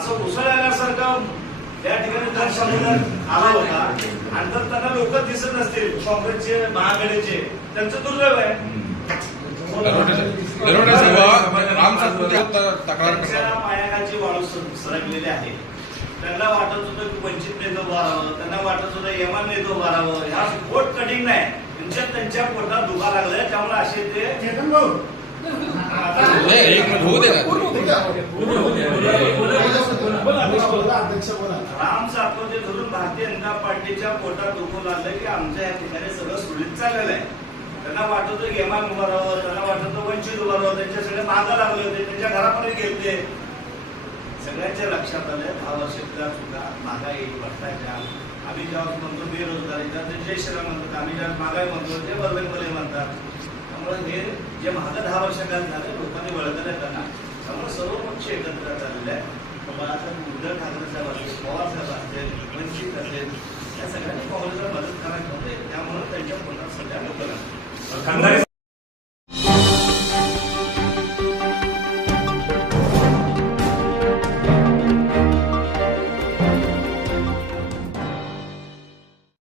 असं उसळल्यासारखं त्या ठिकाणी दर आला होता. आणि जर त्यांना लोक दिसत नसतील काँग्रेसचे महाआघाडीचे त्यांचं दुर्दैव आहे. वाळू सर- सरकलेली आहे. त्यांना वाटत होतं की वंचित नेतो उभारावं त्यांना वाटत होतं यमान नेतो उभारावं ह्या पोट कटिंग नाही. त्यांच्या त्यांच्या पोटात दुखा लागलंय त्यामुळे असे ते होऊ दे राम सातवते धरून भारतीय जनता पार्टीच्या पोटात दुखून आलं की आमच्या या ठिकाणी सगळं सुरळीत चाललेलं आहे. त्यांना वाटत होतं की उभारावं त्यांना वाटत होतं वंचित उभारावं त्यांच्या सगळे मागं लागले होते त्यांच्या घरामध्ये गेले सगळ्यांच्या लक्षात आलं दहा वर्षातल्या सुद्धा महागाई भ्रष्टाचार आम्ही जेव्हा म्हणतो बेरोजगारी तर ते जय श्रीराम म्हणतात आम्ही ज्या महागाई म्हणतो ते वर्गणपणे म्हणतात. त्यामुळे हे जे मागं दहा वर्षाकाल झाले लोकांनी वळत नाही त्यांना. त्यामुळे सर्व पक्ष एकत्र झालेले आहे बाबा आता उद्धव ठाकरे साहेब असतील पवार साहेब असतील वंचित असेल या सगळ्यांनी काँग्रेसला मदत करायला होते त्यामुळे त्यांच्या पोटात सध्या लोक